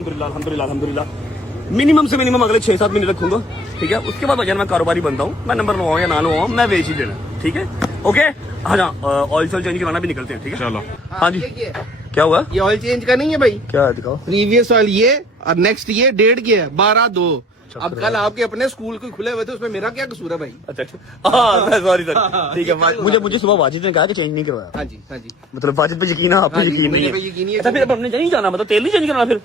अल्हम्दुलिल्लाह अल्हम्दुलिल्लाह। मिनिमम से मिनिमम अगले 6-7 महीने रखूंगा, ठीक है। उसके बाद भैया मैं कारोबारी बनता हूँ, मैं नंबर लगवाऊँ या ना लगवाऊँ, मैं बेच ही देना, ठीक है। ओके हाँ ऑयल शॉयल चेंज कराना भी निकलते हैं, ठीक है। चलो हाँ जी क्या हुआ? ये ऑयल चेंज का नहीं है भाई, क्या है दिखाओ। प्रीवियस ऑयल ये और नेक्स्ट ये 1.5 की है 12-2। अब कल आपके अपने स्कूल को खुले हुए थे, उसमें मेरा क्या कसूर है भाई? अच्छा हाँ सॉरी सर, ठीक है। मुझे सुबह वाजिद ने कहा कि चेंज नहीं करवाया। हाँ जी हाँ जी, मतलब वाजिद पे यकीन है, आप पे हाँ जी, यकीन नहीं मुझे पे यकीन ही है। है। अच्छा फिर अब हमने नहीं जाना, मतलब तेल नहीं चेंज कराना फिर।